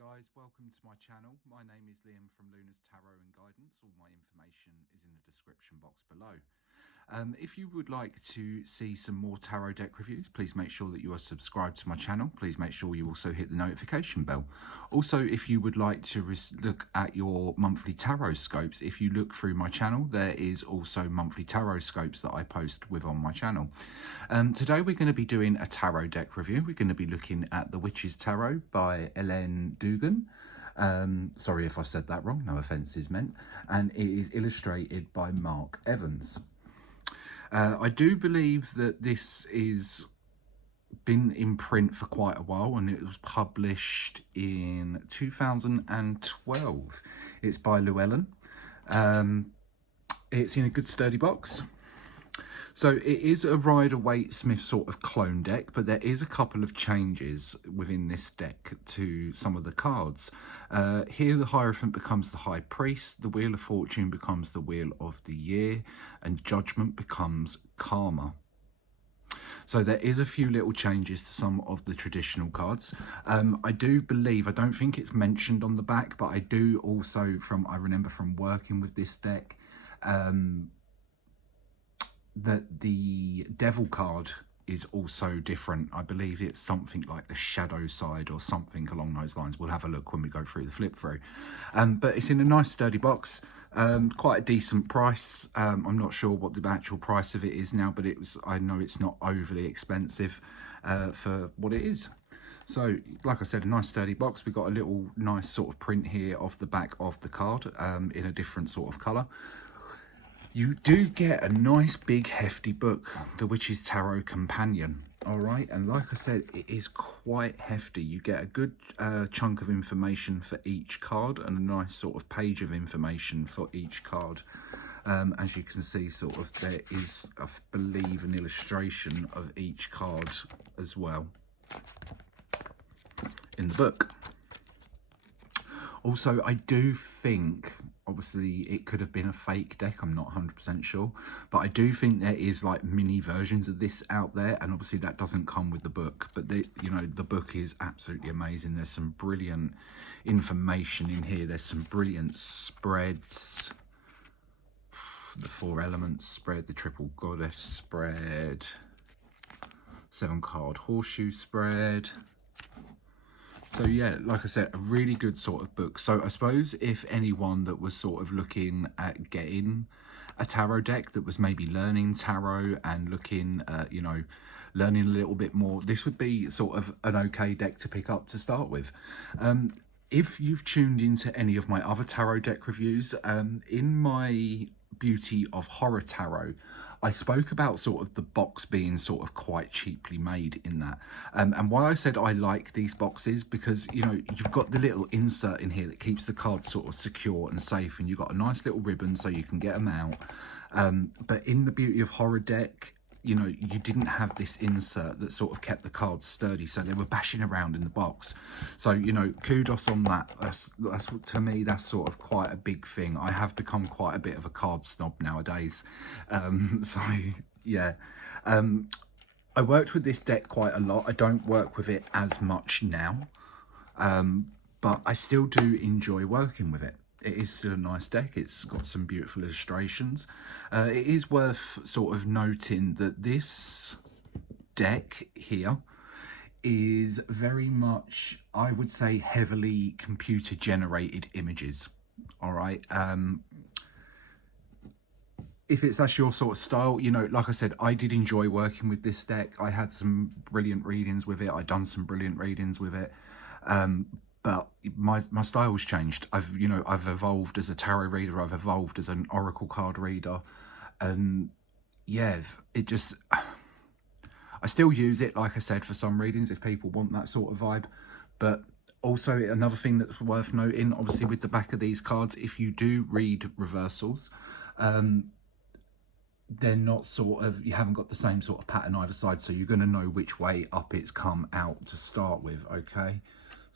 guys, welcome to my channel. My name is Liam from Luna's Tarot and Guidance. All my information is in the description box below. If you would like to see some more tarot deck reviews, please make sure that you are subscribed to my channel. Please make sure you also hit the notification bell. Also, if you would like to look at your monthly tarot scopes, if you look through my channel, there is also monthly tarot scopes that I post with on my channel. Today we're going to be doing a tarot deck review. We're going to be looking at The Witch's Tarot by Llewellyn. Sorry if I said that wrong, no offence is meant. And it is illustrated by Mark Evans. I do believe that this is been in print for quite a while, and it was published in 2012. It's by Llewellyn. It's in a good sturdy box. So it is a Rider-Waite-Smith sort of clone deck, but there is a couple of changes within this deck to some of the cards. Here the Hierophant becomes the High Priest, the Wheel of Fortune becomes the Wheel of the Year, and Judgment becomes Karma. So there is a few little changes to some of the traditional cards. I do believe, I don't think it's mentioned on the back, but I do also, I remember from working with this deck, that the Devil card is also different. I believe it's something like the shadow side or something along those lines. We'll have a look when we go through the flip through. But it's in a nice sturdy box, quite a decent price. I'm not sure what the actual price of it is now, but I know it's not overly expensive for what it is. So, like I said, a nice sturdy box. We've got a little nice sort of print here off the back of the card in a different sort of colour. You do get a nice big hefty book, The Witch's Tarot Companion, all right? And like I said, it is quite hefty. You get a good chunk of information for each card and a nice sort of page of information for each card. As you can see, sort of there is, I believe, an illustration of each card as well in the book. Also, I do think, obviously, it could have been a fake deck. I'm not 100% sure. But I do think there is, like, mini versions of this out there. And obviously, that doesn't come with the book. But, the book is absolutely amazing. There's some brilliant information in here. There's some brilliant spreads. The 4 elements spread. The triple goddess spread. 7-card horseshoe spread. So yeah, like I said, a really good sort of book. So I suppose if anyone that was sort of looking at getting a tarot deck, that was maybe learning tarot and looking at, learning a little bit more, this would be sort of an okay deck to pick up to start with. If you've tuned into any of my other tarot deck reviews, in my Beauty of Horror Tarot, I spoke about sort of the box being sort of quite cheaply made in that. And why I said I like these boxes, because, you've got the little insert in here that keeps the cards sort of secure and safe, and you've got a nice little ribbon so you can get them out. But in the Beauty of Horror deck, you didn't have this insert that sort of kept the cards sturdy, so they were bashing around in the box. So, kudos on that. That's to me, that's sort of quite a big thing. I have become quite a bit of a card snob nowadays. So, yeah. I worked with this deck quite a lot. I don't work with it as much now, but I still do enjoy working with it. It is still a nice deck. It's got some beautiful illustrations. It is worth sort of noting that this deck here is very much, I would say, heavily computer generated images. All right. If that's your sort of style, like I said, I did enjoy working with this deck. I had some brilliant readings with it. I've done some brilliant readings with it. But my style's changed. I've evolved as a tarot reader. I've evolved as an oracle card reader. And yeah, I still use it, like I said, for some readings if people want that sort of vibe. But also another thing that's worth noting, obviously with the back of these cards, if you do read reversals, they're not you haven't got the same sort of pattern either side. So you're going to know which way up it's come out to start with, okay?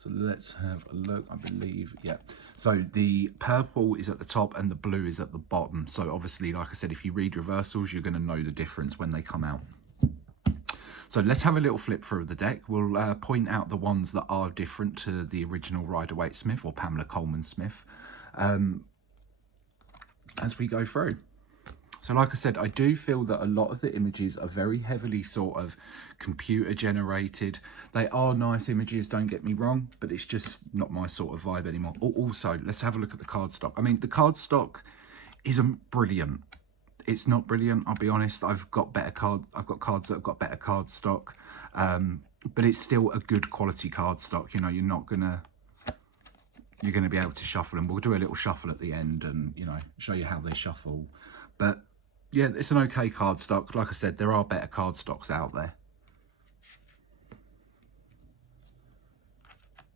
So let's have a look, I believe, yeah. So the purple is at the top and the blue is at the bottom. So obviously, like I said, if you read reversals, you're going to know the difference when they come out. So let's have a little flip through the deck. We'll point out the ones that are different to the original Rider-Waite-Smith or Pamela Coleman-Smith as we go through. So like I said, I do feel that a lot of the images are very heavily sort of computer generated. They are nice images, don't get me wrong, but it's just not my sort of vibe anymore. Also, let's have a look at the cardstock. I mean, the cardstock isn't brilliant. It's not brilliant, I'll be honest. I've got cards that have got better cardstock, but it's still a good quality cardstock. You know, you're gonna be able to shuffle them. We'll do a little shuffle at the end and, you know, show you how they shuffle. But yeah, it's an okay cardstock. Like I said, there are better cardstocks out there.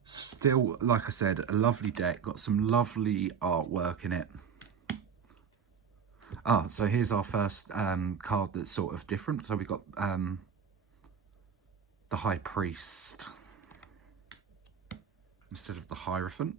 Still, like I said, a lovely deck. Got some lovely artwork in it. So here's our first card that's sort of different. So we got the High Priest instead of the Hierophant.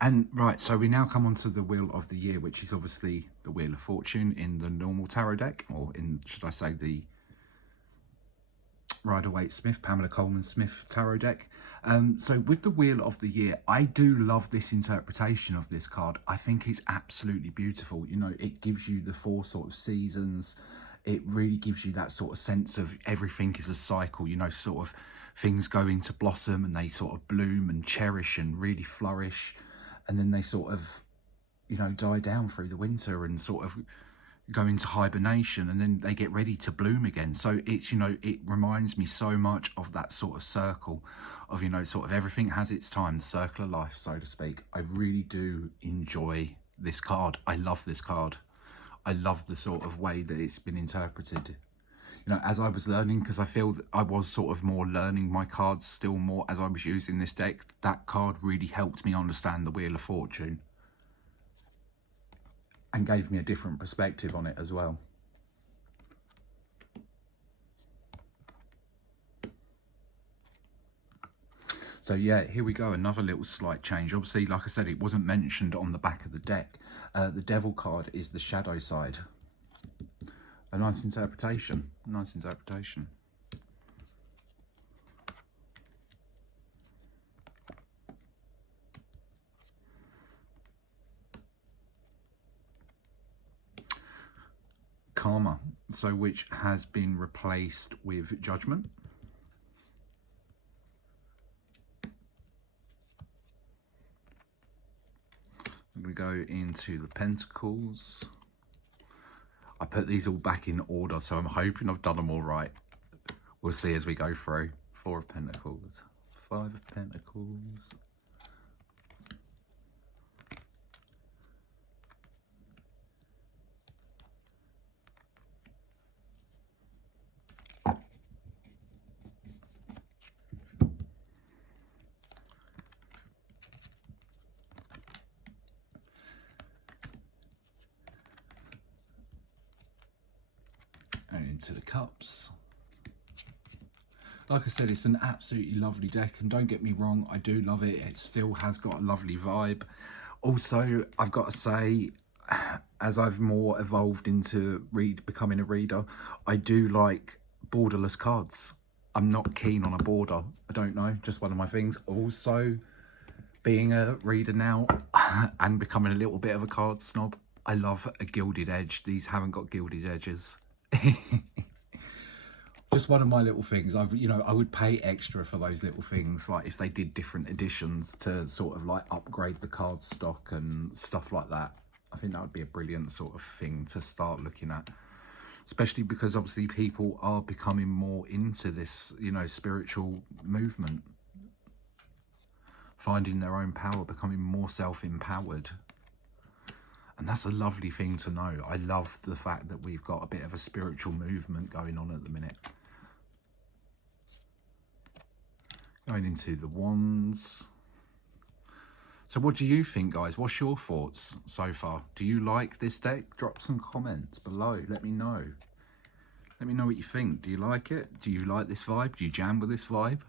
And right, so we now come on to the Wheel of the Year, which is obviously the Wheel of Fortune in the normal tarot deck, or in, should I say, the Rider-Waite-Smith, Pamela Coleman-Smith tarot deck. So with the Wheel of the Year, I do love this interpretation of this card. I think it's absolutely beautiful. You know, it gives you the 4 sort of seasons. It really gives you that sort of sense of everything is a cycle, you know, sort of things go into blossom and they sort of bloom and cherish and really flourish. And then they sort of, you know, die down through the winter and sort of go into hibernation, and then they get ready to bloom again. So it's, you know, it reminds me so much of that sort of circle of, you know, sort of everything has its time, the circle of life, so to speak. I really do enjoy this card. I love this card. I love the sort of way that it's been interpreted. You know, as I was learning, because I feel that I was sort of more learning my cards still more as I was using this deck, that card really helped me understand the Wheel of Fortune and gave me a different perspective on it as well. So yeah, here we go, another little slight change. Obviously, like I said, it wasn't mentioned on the back of the deck. The Devil card is the shadow side. A nice interpretation, nice interpretation. Karma, so which has been replaced with Judgment. I'm going to go into the Pentacles. I put these all back in order, so I'm hoping I've done them all right. We'll see as we go through. 4 of Pentacles, 5 of Pentacles. And into the Cups. Like I said, it's an absolutely lovely deck, and don't get me wrong, I do love it. It still has got a lovely vibe. Also, I've got to say, as I've more evolved into becoming a reader, I do like borderless cards. I'm not keen on a border. I don't know, just one of my things. Also, being a reader now and becoming a little bit of a card snob, I love a gilded edge. These haven't got gilded edges. Just one of my little things. You know, I would pay extra for those little things, like if they did different editions to sort of like upgrade the card stock and stuff like that. I think that would be a brilliant sort of thing to start looking at, especially because obviously people are becoming more into this, you know, spiritual movement, finding their own power, becoming more self-empowered. And that's a lovely thing to know. I love the fact that we've got a bit of a spiritual movement going on at the minute. Going into the Wands. So what do you think, guys? What's your thoughts so far? Do you like this deck? Drop some comments below. Let me know. Let me know what you think. Do you like it? Do you like this vibe? Do you jam with this vibe?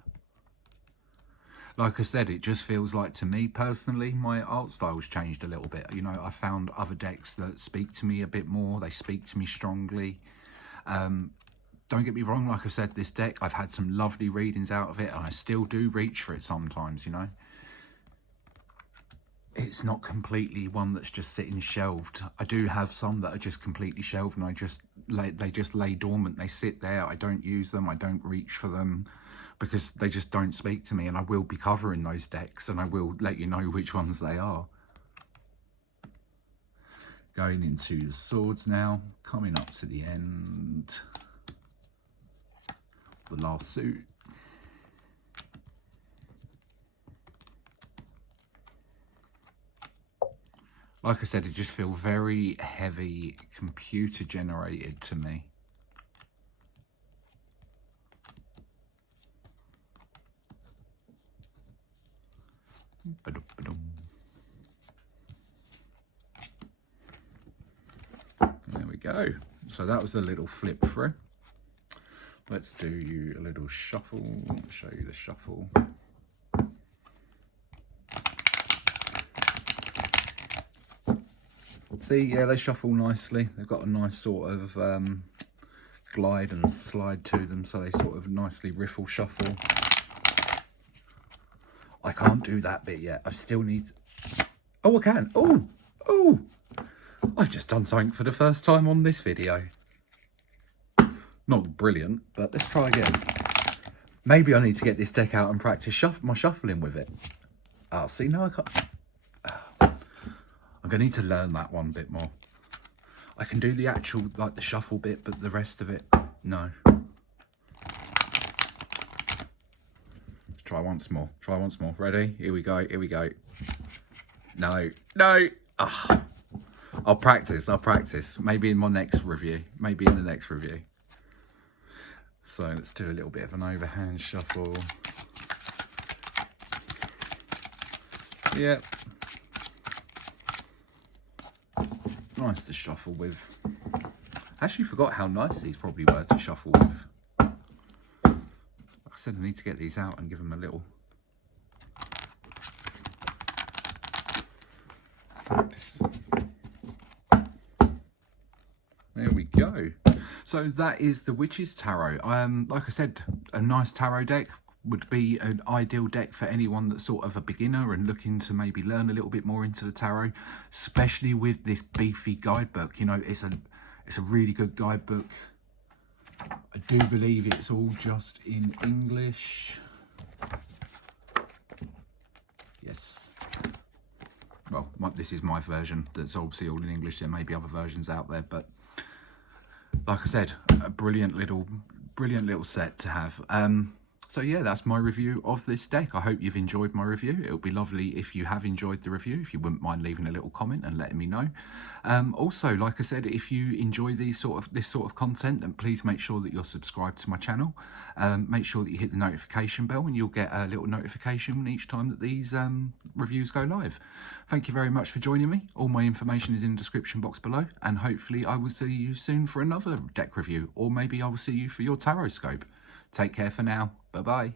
like I said, it just feels like, to me personally, my art style's changed a little bit. You know, I found other decks that speak to me a bit more. They speak to me strongly. Don't get me wrong, like I said, this deck, I've had some lovely readings out of it, and I still do reach for it sometimes, you know. It's not completely one that's just sitting shelved. I do have some that are just completely shelved, and they just lay dormant. They sit there. I don't use them. I don't reach for them, because they just don't speak to me, and I will be covering those decks, and I will let you know which ones they are. Going into the swords now, coming up to the end, the last suit. Like I said, it just feels very heavy, computer generated to me. There we go. So that was a little flip through. Let's do you a little shuffle. Show you the shuffle. See, yeah, they shuffle nicely. They've got a nice sort of glide and slide to them, so they sort of nicely riffle shuffle. I can't do that bit yet. I still need... Oh, I can. Oh, oh! I've just done something for the first time on this video. Not brilliant, but let's try again. Maybe I need to get this deck out and practice my shuffling with it. Oh, see, no, I can't... I'm going to need to learn that one a bit more. I can do the actual, like the shuffle bit, but the rest of it, no. Let's try once more. Try once more. Ready? Here we go. Here we go. No. No. Ah. I'll practice. I'll practice. Maybe in my next review. Maybe in the next review. So let's do a little bit of an overhand shuffle. Yep. Nice to shuffle with. I actually forgot how nice these probably were to shuffle with. Like I said, I need to get these out and give them a little practice. There we go. So that is the Witch's Tarot. Like I said, a nice tarot deck would be an ideal deck for anyone that's sort of a beginner and looking to maybe learn a little bit more into the tarot, especially with this beefy guidebook. You know, it's a really good guidebook. I do believe it's all just in English. Yes. Well, this is my version that's obviously all in English. There may be other versions out there, but like I said, a brilliant little set to have. So yeah, that's my review of this deck. I hope you've enjoyed my review. It would be lovely if you have enjoyed the review, if you wouldn't mind leaving a little comment and letting me know. Also, like I said, if you enjoy this sort of content, then please make sure that you're subscribed to my channel. Make sure that you hit the notification bell, and you'll get a little notification each time that these reviews go live. Thank you very much for joining me. All my information is in the description box below, and hopefully I will see you soon for another deck review, or maybe I will see you for your tarot scope. Take care for now. Bye-bye.